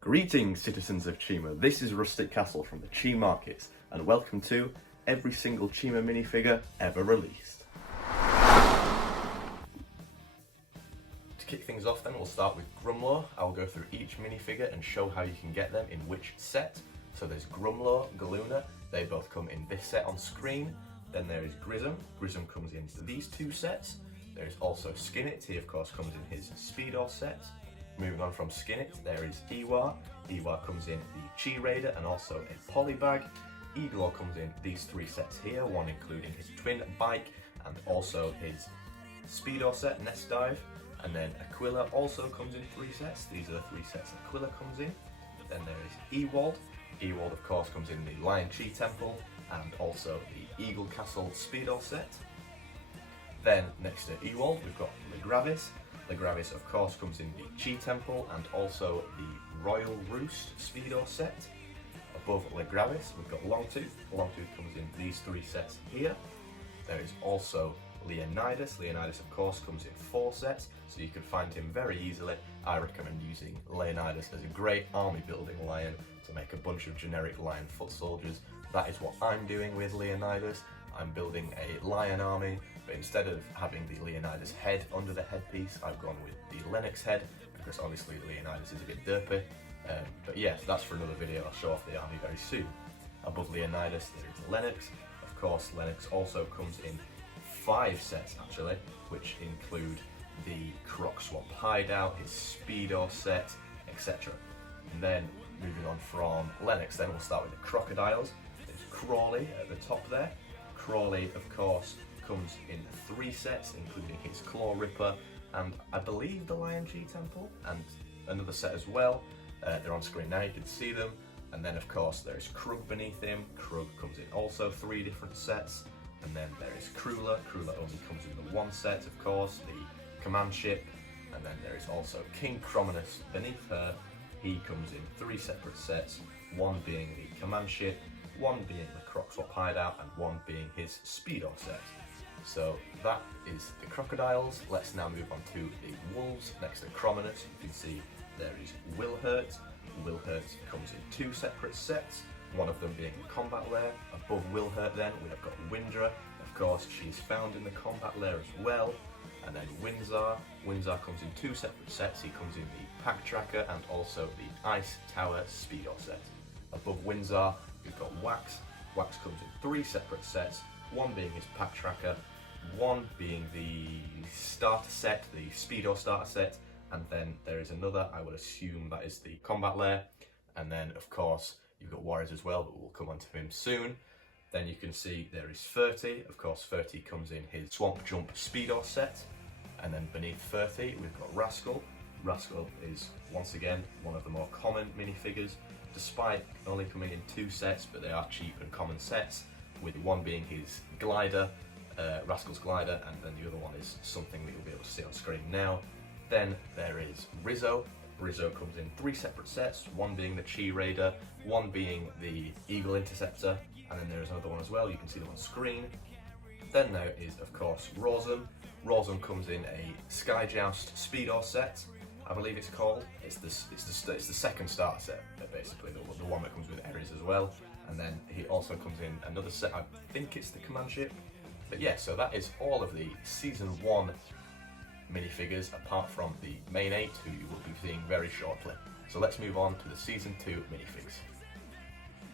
Greetings, citizens of Chima. This is RusticCastle from the Chi Markets, and welcome to every single Chima minifigure ever released. To kick things off then, we'll start with Grumlaw. I'll go through each minifigure and show how you can get them in which set. So there's Grumlaw, Galuna, they both come in this set on screen. Then there is Grism. Grism comes in these two sets. There's also Skinit, he of course comes in his Speedo set. Moving on from Skinit, there is Iwa. Iwa comes in the Chi Raider and also a Polybag. Igor comes in these three sets here, one including his twin bike and also his Speedo set, Nest Dive. And then Aquila also comes in three sets. These are the three sets Aquila comes in. Then there is Ewald. Ewald of course comes in the Lion Chi Temple and also the Eagle Castle Speedo set. Then next to Ewald we've got Legravis. Legravis of course comes in the Chi Temple and also the Royal Roost Speedo set. Above Legravis we've got Longtooth. Longtooth comes in these three sets here. There is also Leonidas. Leonidas of course comes in four sets, so you can find him very easily. I recommend using Leonidas as a great army building lion to make a bunch of generic lion foot soldiers. That is what I'm doing with Leonidas. I'm building a lion army, but instead of having the Leonidas head under the headpiece, I've gone with the Lennox head, because obviously Leonidas is a bit derpy. But yes, that's for another video. I'll show off the army very soon. Above Leonidas there is Lennox. Of course, Lennox also comes in 5 sets actually, which include the Croc Swamp Hideout, his Speedo set, etc. And then moving on from Lennox, then we'll start with the Crocodiles. There's Crawley at the top there. Crawley, of course, comes in 3 sets, including his Claw Ripper and I believe the Lion Chi Temple, and another set as well. They're on screen now, you can see them. And then of course there is Krug beneath him. Krug comes in also 3 different sets. And then there is Krula. Krula only comes in the 1 set, of course, the command ship. And then there is also King Crominus beneath her. He comes in 3 separate sets, one being the command ship, one being the Croc Swap Hideout, and one being his Speedo set. So that is the Crocodiles. Let's now move on to the Wolves next to Crominus. You can see there is Wilhurt. Wilhurt comes in 2 separate sets, one of them being the combat lair. Above Wilhurt then we have got Windra. Of course she's found in the combat lair as well. And then Windsor. Windsor comes in 2 separate sets. He comes in the Pack Tracker and also the Ice Tower Speedo set. Above Windsor we've got Wax. Wax comes in 3 separate sets, one being his Pack Tracker, one being the starter set, the Speedo starter set, and then there is another, I would assume that is the combat lair. And then of course you've got Warriors as well, but we'll come on to him soon. Then you can see there is Ferty. Of course Ferty comes in his Swamp Jump Speedo set. And then beneath Ferty we've got Rascal. Rascal is once again one of the more common minifigures, despite only coming in 2 sets, but they are cheap and common sets, with one being his glider, Rascal's glider, and then the other one is something that you'll be able to see on screen now. Then there is Rizzo. Rizzo comes in 3 separate sets, one being the Chi Raider, one being the Eagle Interceptor, and then there is another one as well, you can see them on screen. Then there is of course Rosum. Rosum comes in a Sky Joust Speedo set, I believe it's called. It's the second starter set, basically, the one that comes with Ares as well. And then he also comes in another set, I think it's the command ship. But yeah, so that is all of the Season 1 minifigures, apart from the main 8, who you will be seeing very shortly. So let's move on to the Season 2 minifigs.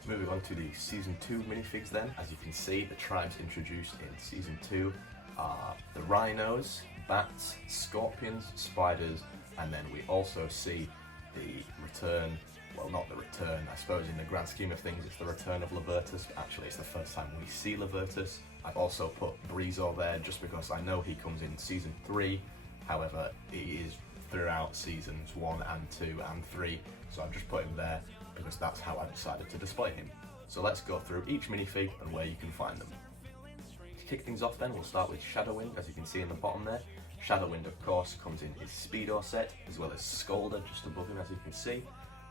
Moving on to the Season 2 minifigs then, as you can see, the tribes introduced in Season 2 are the rhinos, bats, scorpions, spiders, and then we also see the return, well not the return, I suppose in the grand scheme of things it's the return of Lavertus, but actually it's the first time we see Lavertus. I've also put Breezor there just because I know he comes in Season 3, however he is throughout Seasons 1 and 2 and 3, so I've just put him there because that's how I decided to display him. So let's go through each minifig and where you can find them. To kick things off then, we'll start with Shadowwind, as you can see in the bottom there. Shadowwind of course comes in his Speedo set, as well as Scolder just above him, as you can see.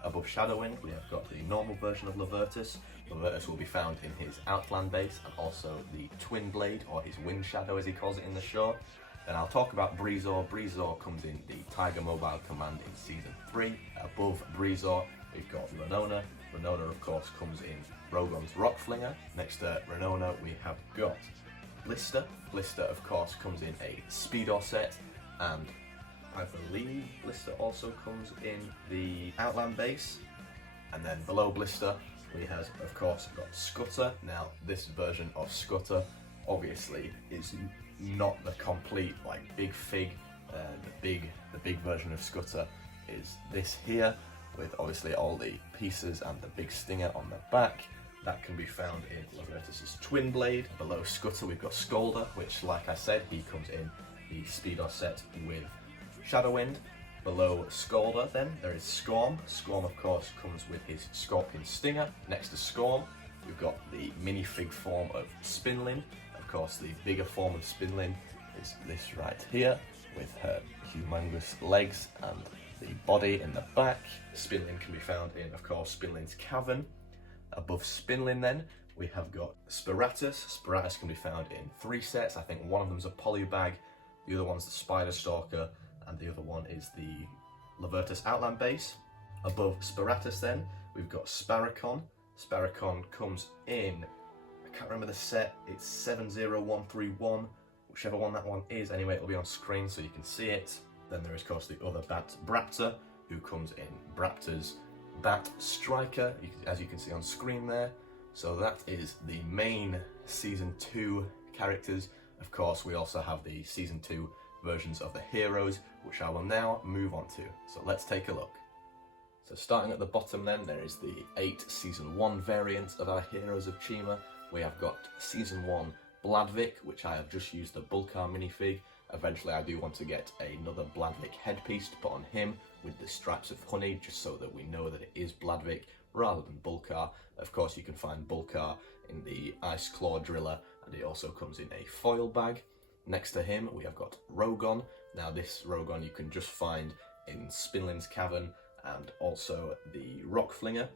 Above Shadowwind we have got the normal version of Lavertus. Lavertus will be found in his Outland base and also the Twin Blade, or his Wind Shadow as he calls it in the show. Then I'll talk about Breezor. Breezor comes in the Tiger Mobile Command in Season 3. Above Breezor we've got Renona. Renona, of course, comes in Rogon's Rock Flinger. Next to Renona, we have got Blister. Blister, of course, comes in a Speedo set, and I believe Blister also comes in the Outland base. And then below Blister, we have, of course, got Scooter. Now, this version of Scooter obviously is not the complete like big fig. The big version of Scooter is this here, with obviously all the pieces and the big stinger on the back. That can be found in Lavertus's Twin Blade. Below Scooter we've got Scolder, which, like I said, he comes in the Speedo set with Shadowwind. Below Scolder then, there is Scorm. Scorm, of course, comes with his Scorpion Stinger. Next to Scorm, we've got the minifig form of Spinlin. Of course, the bigger form of Spinlin is this right here, with her humongous legs and the body in the back. Spinlin can be found in, of course, Spinlin's Cavern. Above Spinlin then, we have got Spiratus. Spiratus can be found in 3 sets. I think one of them's a Polybag, the other one's the Spider Stalker, and the other one is the Lavertus Outland base. Above Spiratus then, we've got Sparacon. Sparacon comes in, I can't remember the set, it's 70131, whichever one that one is. Anyway, it'll be on screen so you can see it. Then there is, of course, the other bat, Braptor, who comes in Braptor's Bat Striker, as you can see on screen there. So that is the main Season 2 characters. Of course, we also have the Season 2 versions of the heroes, which I will now move on to. So let's take a look. So starting at the bottom then, there is the 8 Season 1 variants of our Heroes of Chima. We have got Season 1 Bladvik, which I have just used the Bulkar minifig. Eventually I do want to get another Bladvik headpiece to put on him with the stripes of honey, just so that we know that it is Bladvik rather than Bulkar. Of course, you can find Bulkar in the Ice Claw Driller, and he also comes in a foil bag. Next to him, we have got Rogon. Now this Rogon you can just find in Spinlin's Cavern and also the Rock Flinger.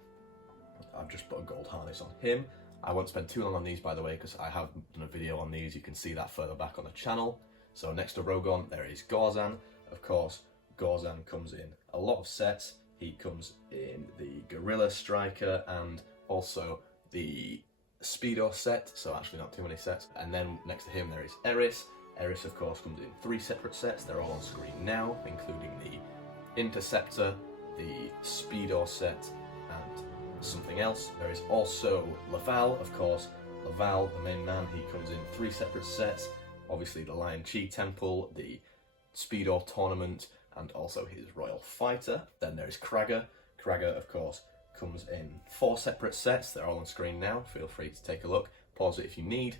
I've just put a gold harness on him. I won't spend too long on these, by the way, because I have done a video on these. You can see that further back on the channel. So next to Rogon, there is Gorzan. Of course, Gorzan comes in a lot of sets. He comes in the Gorilla Striker and also the Speedo set, so actually not too many sets. And then next to him there is Eris. Eris, of course, comes in 3 separate sets. They're all on screen now, including the Interceptor, the Speedo set, and something else. There is also Laval, of course. Laval, the main man, he comes in 3 separate sets. Obviously the Lion Chi Temple, the Speedo Tournament, and also his Royal Fighter. Then there is Kragger. Kragger, of course, comes in 4 separate sets. They're all on screen now. Feel free to take a look. Pause it if you need.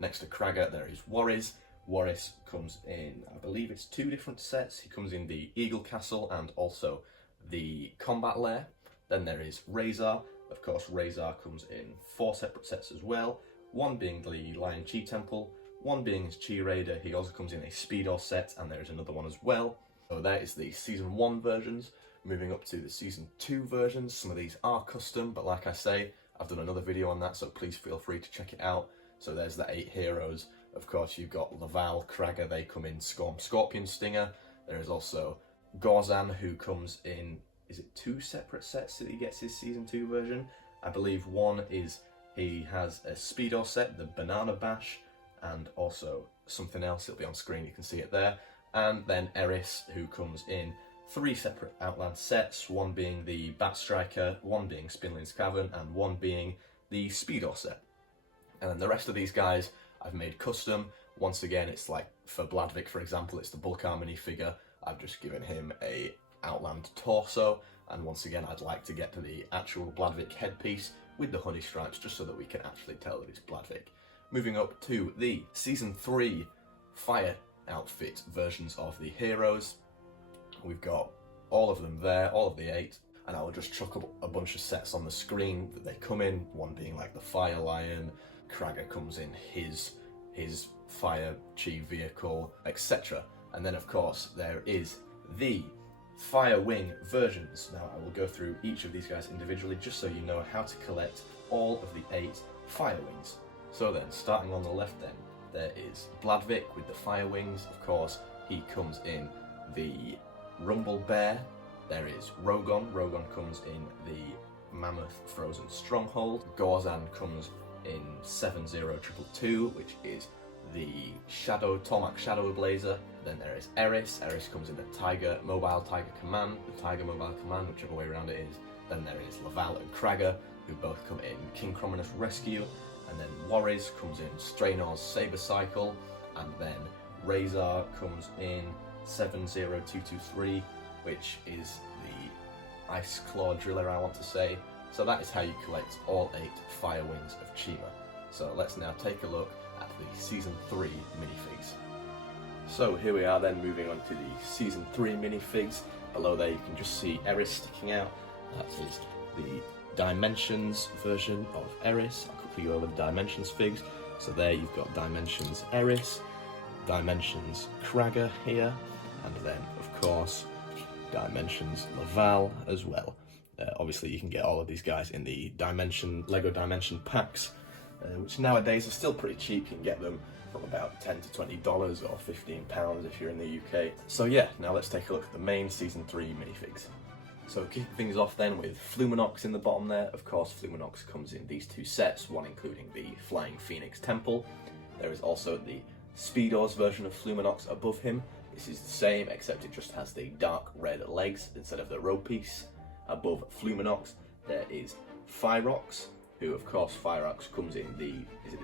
Next to Kragger, there is Warris. Warris comes in, I believe it's 2 different sets. He comes in the Eagle Castle and also the Combat Lair. Then there is Razor. Of course, Razor comes in 4 separate sets as well. One being the Lion Chi Temple, one being his Chi Raider. He also comes in a Speedo set, and there is another one as well. So that is the Season 1 versions. Moving up to the Season 2 versions. Some of these are custom, but like I say, I've done another video on that, so please feel free to check it out. So there's the 8 heroes. Of course, you've got Laval, Kragger, they come in Scorpion Stinger. There is also Gorzan, who comes in, is it 2 separate sets that he gets his Season 2 version? I believe one is he has a Speedo set, the Banana Bash, and also something else. It'll be on screen, you can see it there. And then Eris, who comes in 3 separate Outland sets, one being the Bat Striker, one being Spinlin's Cavern, and one being the Speedo set. And then the rest of these guys I've made custom. Once again, it's like for Bladvik, for example, it's the Bulkar minifigure. I've just given him a Outland torso, and once again, I'd like to get to the actual Bladvik headpiece with the honey stripes, just so that we can actually tell that it's Bladvik. Moving up to the Season 3 Fire outfit versions of the heroes. We've got all of them there, all of the 8, and I will just chuck up a bunch of sets on the screen that they come in, one being like the Fire Lion, Kragger comes in his Fire Chi vehicle, etc. And then of course there is the Fire Wing versions. Now I will go through each of these guys individually just so you know how to collect all of the 8 Fire Wings. So then, starting on the left then, there is Bladvik with the Fire Wings. Of course, he comes in the Rumble Bear there is Rogon. Rogon comes in the Mammoth Frozen Stronghold. Gorzan comes in 70222, which is the Tormak Shadow Blazer. Then there is Eris. Eris comes in the Mobile Tiger Command, whichever way around it is. Then there is Laval and Kragger, who both come in King Crominus Rescue. And then Warriz comes in Straynor's Saber Cycle. And then Razor comes in 70223, which is the Ice Claw Driller, I want to say. So that is how you collect all 8 Fire Wings of Chima. So let's now take a look at the Season 3 minifigs. So here we are then, moving on to the Season 3 minifigs. Below there you can just see Eris sticking out. That is the Dimensions version of Eris. I'll quickly go over the Dimensions figs. So there you've got Dimensions Eris, Dimensions Kragger here, and then of course Dimensions Laval as well. Obviously you can get all of these guys in the Lego Dimension packs, which nowadays are still pretty cheap. You can get them from about $10 to $20 or £15 if you're in the UK. So yeah, now let's take a look at the main Season 3 minifigs. So kicking things off then with Fluminox in the bottom there. Of course, Fluminox comes in these 2 sets, one including the Flying Phoenix Temple. There is also the Speedos version of Fluminox above him. This is the same, except it just has the dark red legs instead of the robe piece. Above Fluminox, there is Fyrox, who of course Fyrox comes in the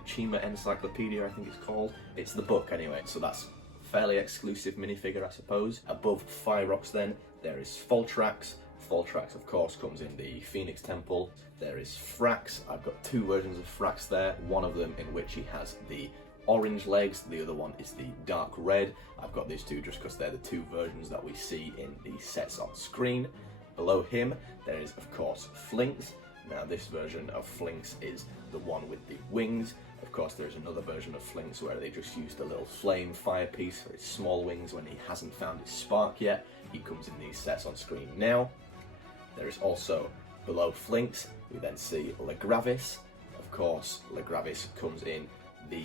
Chima Encyclopedia, I think it's called. It's the book anyway, so that's fairly exclusive minifigure, I suppose. Above Fyrox then, there is Foltrax. Foltrax of course comes in the Phoenix Temple. There is Frax. I've got 2 versions of Frax there, one of them in which he has the orange legs, the other one is the dark red. I've got these 2 just because they're the 2 versions that we see in the sets on screen. Below him, there is of course Flinx. Now this version of Flinx is the one with the wings. Of course there is another version of Flinx where they just used a little flame fire piece for his small wings when he hasn't found his spark yet. He comes in these sets on screen now. There is also, below Flinx, we then see Legravis. Of course, Legravis comes in the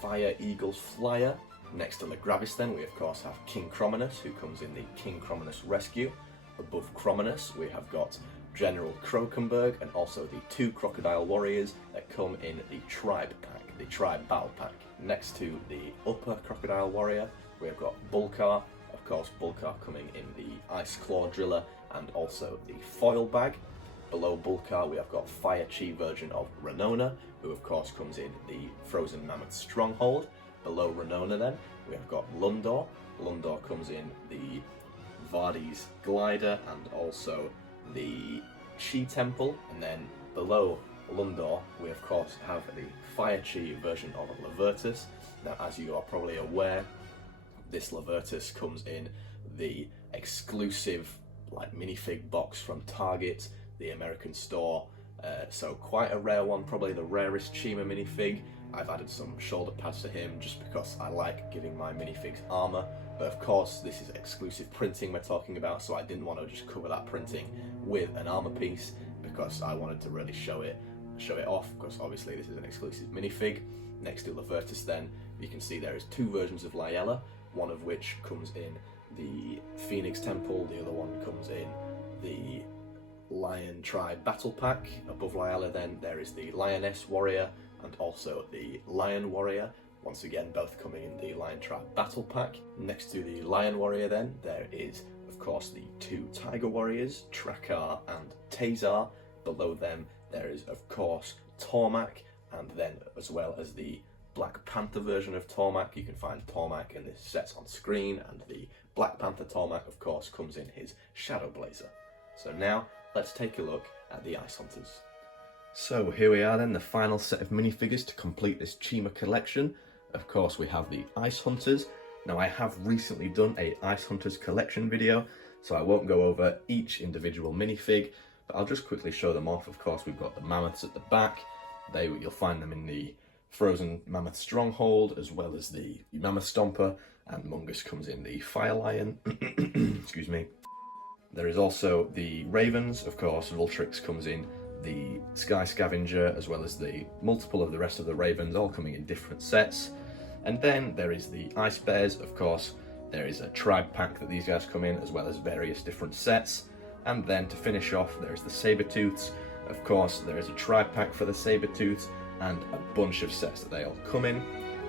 Fire Eagles Flyer. Next to Legravis then, we of course have King Crominus, who comes in the King Crominus Rescue. Above Crominus, we have got General Crokenberg, and also the 2 Crocodile Warriors that come in the Tribe Pack, the Tribe Battle Pack. Next to the upper Crocodile Warrior, we have got Bulkar. Of course, Bulkar coming in the Ice Claw Driller and also the Foil Bag. Below Bulkar, we have got Fire Chi version of Renona, who of course comes in the Frozen Mammoth Stronghold. Below Renona then, we have got Lundor. Lundor comes in the Vardy's Glider and also the Chi Temple. And then below Lundor, we of course have the Fire Chi version of Lavertus. Now, as you are probably aware, this Lavertus comes in the exclusive minifig box from Target, the American store. So quite a rare one, probably the rarest Chima minifig. I've added some shoulder pads to him just because I like giving my minifigs armor. But of course, this is exclusive printing we're talking about, so I didn't want to just cover that printing with an armor piece because I wanted to really show it off, because obviously this is an exclusive minifig. Next to Lavertus then, you can see there is 2 versions of Liella, one of which comes in the Phoenix Temple, the other one comes in the Lion Tribe Battle Pack. Above Liella then, there is the Lioness Warrior and also the Lion Warrior, once again both coming in the Lion Tribe Battle Pack. Next to the Lion Warrior then, there is of course the 2 Tiger Warriors, Trakar and Tazar. Below them there is of course Tormak, and then as well as the Black Panther version of Tormak. You can find Tormak in this set on screen, and the Black Panther Tormak of course comes in his Shadow Blazer. So now let's take a look at the Ice Hunters. So here we are then, the final set of minifigures to complete this Chima collection. Of course we have the Ice Hunters. Now I have recently done a Ice Hunters collection video, so I won't go over each individual minifig, but I'll just quickly show them off. Of course we've got the mammoths at the back. You'll find them in the Frozen Mammoth Stronghold, as well as the Mammoth Stomper, and Mungus comes in the Fire Lion. Excuse me. There is also the Ravens, of course. Vultrix comes in the Sky Scavenger, as well as the multiple of the rest of the Ravens, all coming in different sets. And then there is the Ice Bears, of course. there is a tribe pack that these guys come in, as well as various different sets. And then to finish off, there is the Sabertooths. Of course, there is a tribe pack for the Sabertooths and a bunch of sets that they all come in.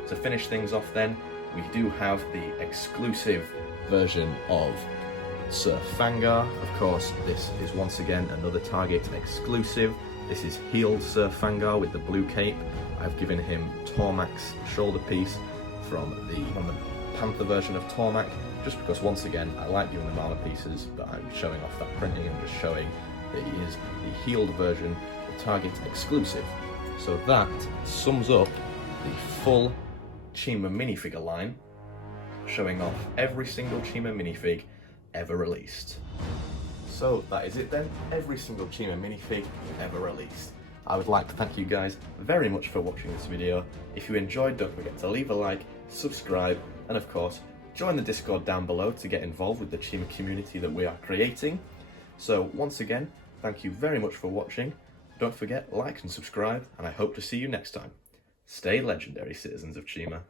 To finish things off then, we do have the exclusive version of Sir Fangar. Of course, this is once again another Target exclusive. This is healed Sir Fangar with the blue cape. I've given him Tormach's shoulder piece from the Panther version of Tormach, just because once again I like giving them armor pieces, but I'm showing off that printing and just showing that he is the healed version, the Target exclusive. So that sums up the full Chima minifigure line, showing off every single Chima minifig ever released. So that is it then, every single Chima minifig ever released. I would like to thank you guys very much for watching this video. If you enjoyed, don't forget to leave a like, subscribe, and of course, join the Discord down below to get involved with the Chima community that we are creating. So once again, thank you very much for watching. Don't forget, like and subscribe, and I hope to see you next time. Stay legendary, citizens of Chima.